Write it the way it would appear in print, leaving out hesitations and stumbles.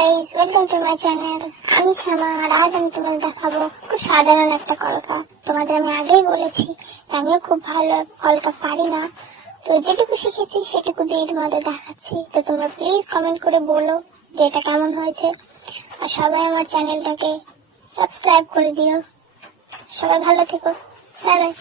Guys, welcome to my channel. আমি শ্যামা, আর আজ আমি তোমাদের দেখাবো খুব সাধারণ একটা কলকা। তোমাদের আমি আগেই বলেছি আমিও খুব ভালো কলকা পারি না, তো যেটুকু শিখেছি সেটুকু দিয়ে তোমাদের দেখাচ্ছি। তো তোমরা প্লিজ কমেন্ট করে বলো যে এটা কেমন হয়েছে, আর সবাই আমার চ্যানেলটাকে সাবস্ক্রাইব করে দিও। সবাই ভালো থেকো, বাই বাই।